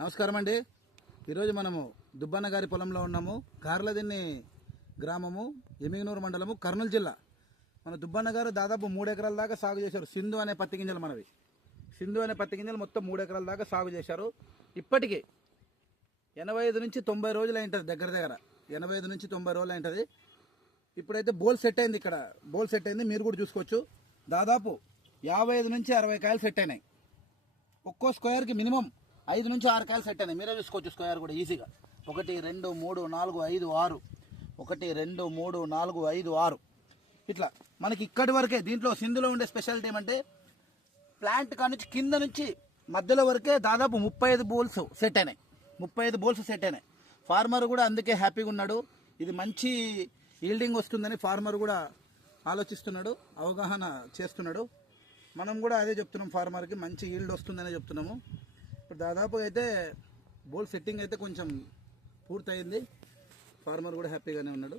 నమస్కారం అండి ఈరోజు మనము దుబ్బన్న గారి పొలంలో ఉన్నాము. కార్లదిన్ని గ్రామము ఎమిగనూరు మండలము కర్నూలు జిల్లా. మన దుబ్బన్న గారు దాదాపు మూడు ఎకరాల దాకా సాగు చేశారు. సింధు అనే పత్తి గింజలు మనవి. సింధు అనే పత్తి గింజలు మొత్తం మూడు ఎకరాల దాకా సాగు చేశారు. ఇప్పటికీ ఎనభై ఐదు నుంచి తొంభై రోజులు అయింటుంది దగ్గర దగ్గర. ఎనభై ఐదు నుంచి తొంభై రోజులు అయింటుంది. ఇప్పుడైతే బోల్ సెట్ అయింది ఇక్కడ. బోల్ సెట్ అయింది. మీరు కూడా చూసుకోవచ్చు. దాదాపు యాభై ఐదు నుంచి అరవై కాయలు సెట్ అయినాయి. ఒక్కో స్క్వేర్కి మినిమం ఐదు నుంచి ఆరు కాయలు సెట్ అయినాయి. మీరే చూసుకోవచ్చు స్క్వేర్ కూడా ఈజీగా. ఒకటి రెండు మూడు నాలుగు ఐదు ఆరు. ఒకటి రెండు మూడు నాలుగు ఐదు ఆరు. ఇట్లా. మనకి ఇక్కడి వరకే దీంట్లో సింధులో ఉండే స్పెషాలిటీ ఏమంటే ప్లాంట్ కానుంచి కింద నుంచి మధ్యలో వరకే దాదాపు ముప్పై ఐదు బోల్స్ సెట్ అయినాయి. ముప్పై ఐదు బోల్స్ సెట్ అయినాయి. ఫార్మర్ కూడా అందుకే హ్యాపీగా ఉన్నాడు. ఇది మంచి ఈల్డింగ్ వస్తుందని ఫార్మర్ కూడా ఆలోచిస్తున్నాడు అవగాహన చేస్తున్నాడు. మనం కూడా అదే చెప్తున్నాం ఫార్మర్కి మంచి ఈల్డ్ వస్తుందనే చెప్తున్నాము. ఇప్పుడు దాదాపుగా అయితే బోల్ సెట్టింగ్ అయితే కొంచెం పూర్తయింది. ఫార్మర్ కూడా హ్యాపీగానే ఉన్నాడు.